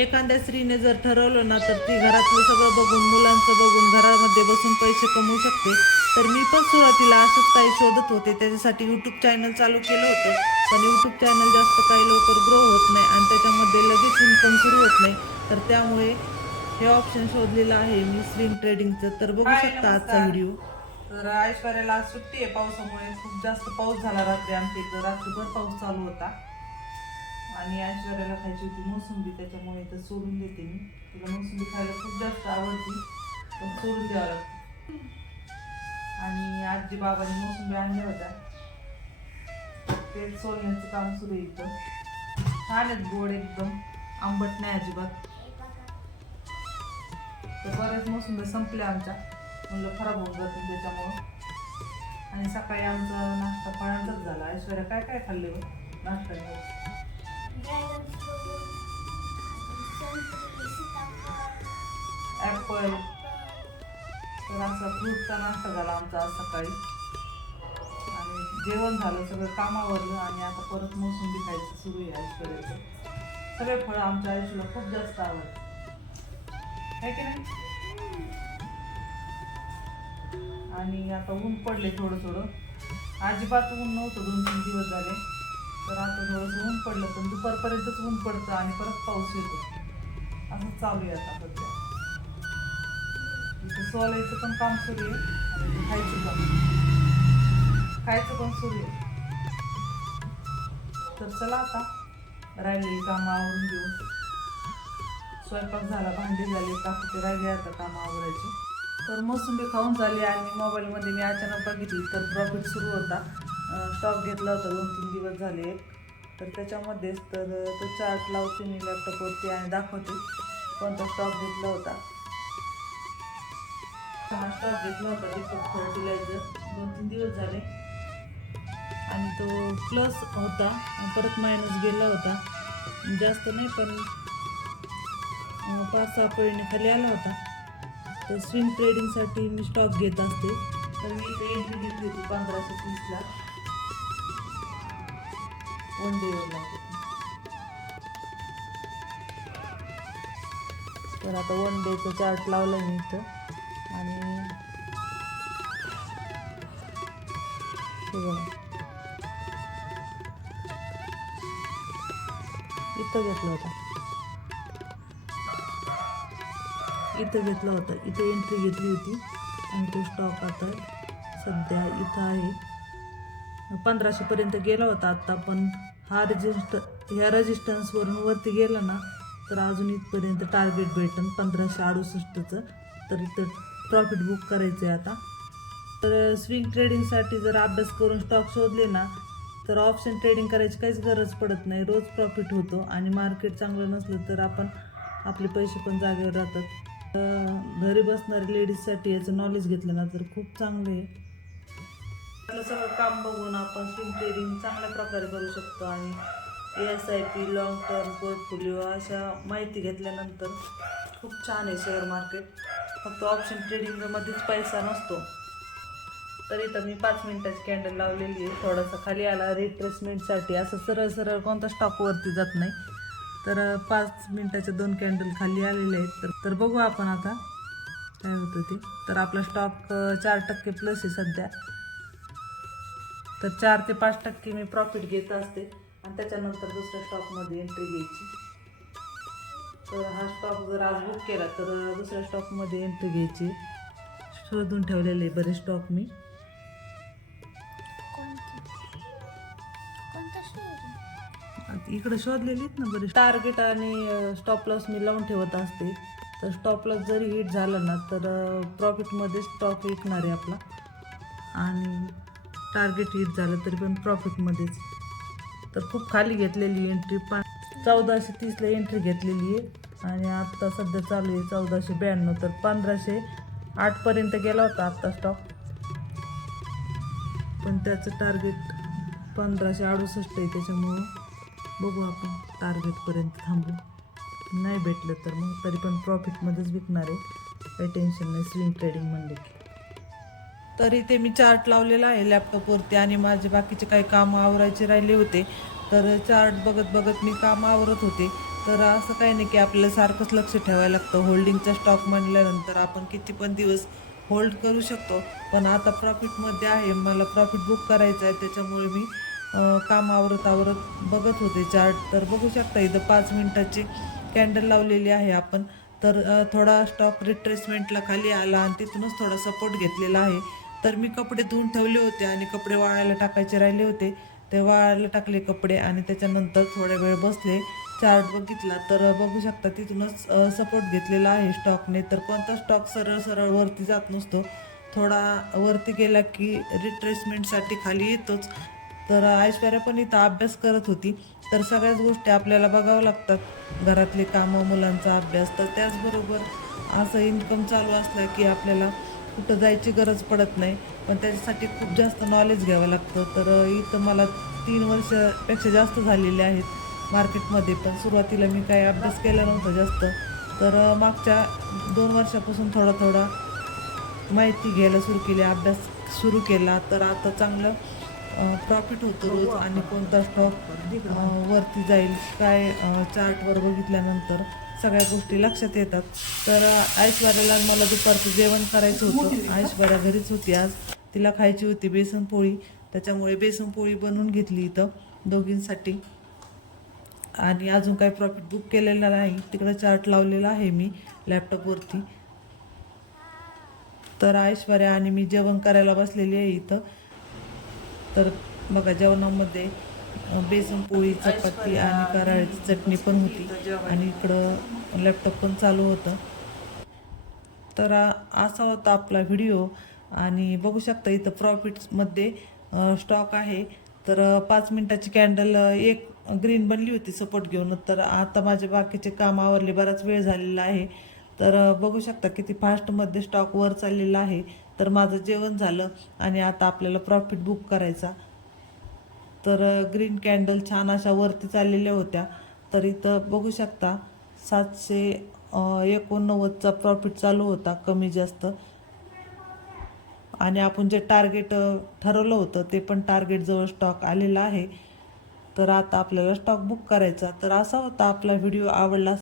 एखाद्या स्त्रीने जर ठरवलं ना तर ती घरातलं सगळं बघून मुलांचं बघून घरामध्ये बसून पैसे कमवू शकते. तर मी पण सुरुवातीला असंच काही शोधत होते. त्याच्यासाठी यूट्यूब चॅनल चालू केलं होतं. पण यूट्यूब चॅनल जास्त काही लवकर ग्रो होत नाही आणि त्याच्यामध्ये लगेच इन्कम सुरू होत नाही. तर त्यामुळे हे ऑप्शन शोधलेलं आहे मी स्विंग ट्रेडिंगचं तर बघू शकता आजचा व्हिडिओ तर ऐश्वर्याला सुट्टी आहे पावसामुळे. खूप जास्त पाऊस झाला रात्री आमच्या इथं. रात्रभर पाऊस चालू होता. आणि ऐश्वर्याला खायची होती मोसंबी त्याच्यामुळे इथं सोडून देते मी. तिला मोसंबी खायला खूप जास्त आवडती पण सोडून द्यावं लागतं. आणि आजी बाबांनी मोसंबी आणल्या होत्या. ते सोलण्याचं काम सुरू आहे इथं. छान आहेत गोड एकदम. आंबट नाही अजिबात. तर बऱ्याच मोसंबी संपल्या आमच्या. म्हणलं खराब होऊन जातील त्याच्यामुळं. आणि सकाळी आमचा नाश्ता फळांचाच झाला. ऐश्वर्या काय काय खाल्ले नाश्ता ॲपल तर असा फ्रूटचा नाश्ता झाला आमचा आज सकाळी. आणि जेवण झालं सगळं कामावरलं आणि आता परत मोसंबी खायचं सुरू आहे ऐश्वर्याचं सगळे फळं आमच्या आयुष्याला खूप जास्त आवडतात. है की नाही? आणि आता ऊन पडले थोडं थोडं अजिबात ऊन नव्हतं दोन तीन दिवस झाले. तर आता थोडंसं ऊन पडलं पण दुपारपर्यंतच ऊन पडतं आणि परत पाऊस येतो. असं चालू आहे आता सध्या. इथं सोलायचं पण काम सुरू आहे आणि खायचं पण. खायचं पण सुरू आहे. तर चला आता राहिलेली कामं आवरून घेऊ. स्वयंपाक झाला भांडी झाली बाकीचे राहिले आता कामं आवरायची. तर मोसंबी खाऊन झाली आणि मोबाईलमध्ये मी अचानक बघितली तर प्रॉफिट सुरू होता. स्टॉक घेतला होता दोन तीन दिवस झाले तर त्याच्यामध्येच तर तो चार्ट लावते मी लॅपटॉपवरती आणि दाखवते. कोणता स्टॉक घेतला होता. हा स्टॉक घेतला होता दीपक फर्टिलायझर दोन तीन दिवस झाले. आणि तो प्लस होता परत मायनस गेला होता. जास्त नाही पण पाच सहा पॉईंट खाली आला होता. तर स्विंग ट्रेडिंगसाठी मी स्टॉक घेत असते. तर मी इथे एंट्री घेतली होती पंधराशे तीसला. वन डेवर लागते तर आता वन डेचं चार्ट लावलं मी इथं. आणि इथं घेतलं होतं. इथं घेतलं होतं. इथं एंट्री घेतली होती. आणि तो स्टॉक आता सध्या इथं आहे. पंधराशेपर्यंत गेला होता आत्ता पण हा रजिस्ट ह्या रजिस्टन्सवरून वरती गेला ना तर अजून इथपर्यंत टार्गेट भेटन पंधराशे अडुसष्टचं. तर इथं प्रॉफिट बुक करायचं आहे आता. तर स्विंग ट्रेडिंगसाठी जर अभ्यास करून स्टॉक शोधले ना तर ऑप्शन ट्रेडिंग करायची काहीच गरज पडत नाही. रोज प्रॉफिट होतो आणि मार्केट चांगलं नसलं तर आपण आपले पैसे पण जागेवर राहतात. घरी बसणाऱ्या लेडीजसाठी याचं नॉलेज घेतलं ना तर खूप चांगलं आहे. आपलं सगळं काम बघून आपण स्विंग ट्रेडिंग चांगल्या प्रकारे करू शकतो आणि S I P long term portfolio अशा माहिती घेतल्यानंतर खूप छान आहे शेअर मार्केट फक्त ऑप्शन ट्रेडिंगमध्येच पैसा नसतो. तर इथं मी पाच मिनिटाची कॅन्डल लावलेली आहे. थोडासा खाली आला. रिट्रेसमेंटसाठी असं सरळ सरळ कोणता स्टॉकवरती जात नाही. तर पाच मिनटाच्या दोन कॅन्डल खाली आलेले आहेत. तर तर बघू आपण आता काय होतं ते. तर आपला स्टॉक चार टक्के प्लस आहे सध्या. तर चार ते पाच टक्के मी प्रॉफिट घेत असते. आणि त्याच्यानंतर दुसऱ्या स्टॉकमध्ये एंट्री घ्यायची. तर हा स्टॉक जर आज बुक केला तर दुसऱ्या स्टॉकमध्ये एंट्री घ्यायची. शोधून ठेवलेले बरेच स्टॉक मी. इकडे शोधलेली आहेत ना बरे टार्गेट आणि स्टॉप लॉस मी लावून ठेवत असते. तर स्टॉप लॉस जरी हिट झाला ना तर प्रॉफिटमध्ये स्टॉक विकणार आहे आपला. आणि टार्गेट हिट झालं तरी पण प्रॉफिटमध्येच तर खूप खाली घेतलेली एंट्री पण चौदाशे तीसला एंट्री घेतलेली आहे. आणि आत्ता सध्या चालू आहे चौदाशे ब्याण्णव. तर पंधराशे आठपर्यंत गेला होता आत्ता स्टॉक पण त्याचं टार्गेट पंधराशे अडुसष्ट आहे त्याच्यामुळं बघू आपण टार्गेटपर्यंत थांबू. नाही भेटलं तर मग तरी पण प्रॉफिटमध्येच विकणार आहे. काही टेन्शन नाही स्विंग ट्रेडिंग म्हणले की. तर इथे मी चार्ट लावलेला आहे लॅपटॉपवरती आणि माझे बाकीचे काही कामं आवरायचे राहिले होते. तर चार्ट बघत बघत मी कामं आवरत होते. तर असं काही नाही की आपल्याला सारखंच लक्ष ठेवायला लागतं. होल्डिंगचा स्टॉक म्हणल्यानंतर आपण किती पण दिवस होल्ड करू शकतो. पण आता प्रॉफिटमध्ये आहे. मला प्रॉफिट बुक करायचं आहे. त्याच्यामुळे मी काम आवरत आवरत बघत होते चार्ट. तर बघू शकता इथं पाच मिनटाची कॅन्डल लावलेली आहे आपण. तर थोडा स्टॉक रिट्रेसमेंटला खाली आला आणि तिथूनच थोडा सपोर्ट घेतलेला आहे. तर मी कपडे धुवून ठेवले होते आणि कपडे वाळायला टाकायचे राहिले होते. ते वाळायला टाकले कपडे आणि त्याच्यानंतर थोड्या वेळ बसले. चार्ट बघितला तर बघू शकता तिथूनच सपोर्ट घेतलेला आहे स्टॉकने तर कोणता स्टॉक सरळ सरळ वरती जात नसतो. थोडा वरती गेला की रिट्रेसमेंटसाठी खाली येतोच. तर ऐश्वर्या पण इथं अभ्यास करत होती. तर सगळ्याच गोष्टी आपल्याला बघावं लागतात. घरातले कामं मुलांचा अभ्यास. तर त्याचबरोबर असं इन्कम चालू असलं की आपल्याला कुठं जायची गरज पडत नाही. पण त्याच्यासाठी खूप जास्त नॉलेज घ्यावं लागतं. तर इथं मला तीन वर्षापेक्षा जास्त झालेले आहेत मार्केटमध्ये पण सुरुवातीला मी काही अभ्यास केला नव्हता जास्त. तर मागच्या दोन वर्षापासून थोडा थोडा माहिती घ्यायला सुरू केली. अभ्यास सुरू केला. तर आता चांगलं प्रॉफिट होतो रोज आणि कोणता स्टॉक वरती जाईल काय चार्टवर बघितल्यानंतर सगळ्या गोष्टी लक्षात येतात. तर ऐश्वर्याला मला दुपारचं जेवण करायचं होतं. ऐश्वर्या घरीच होती आज. तिला खायची होती बेसन पोळी. त्याच्यामुळे बेसन पोळी बनवून घेतली इथं दोघींसाठी. आणि अजून काही प्रॉफिट बुक केलेला नाही. तिकडं चार्ट लावलेला आहे मी लॅपटॉपवरती तर ऐश्वर्या आणि मी जेवण करायला बसलेली आहे इथं. तर बघा जेवणामध्ये बेसन पोळी चपाती आणि कराळीची चटणी पण होती. आणि इकडं लॅपटॉप पण चालू होतं. तर असा होता आपला व्हिडिओ आणि बघू शकता इथं प्रॉफिट्समध्ये स्टॉक आहे. तर पाच मिनटाची कॅन्डल एक ग्रीन बनली होती सपोर्ट घेऊन. तर आता माझे बाकीचे काम आवरले बराच वेळ झालेला आहे. तर बघू शकता किती फास्टमध्ये स्टॉक वर चाललेला आहे. तर माझं जेवण झालं आणि आता आपल्याला प्रॉफिट बुक करायचा. तर ग्रीन कॅन्डल छान अशा वरती चाललेल्या होत्या. तर इथं बघू शकता सातशे एकोणनव्वदचा प्रॉफिट चालू होता कमी जास्त. आणि आपण जे टार्गेट ठरवलं होतं ते पण टार्गेटजवळ स्टॉक आलेला आहे. तर आता आपल्याला स्टॉक बुक करायचा. तर असा होता आपला व्हिडिओ आवडला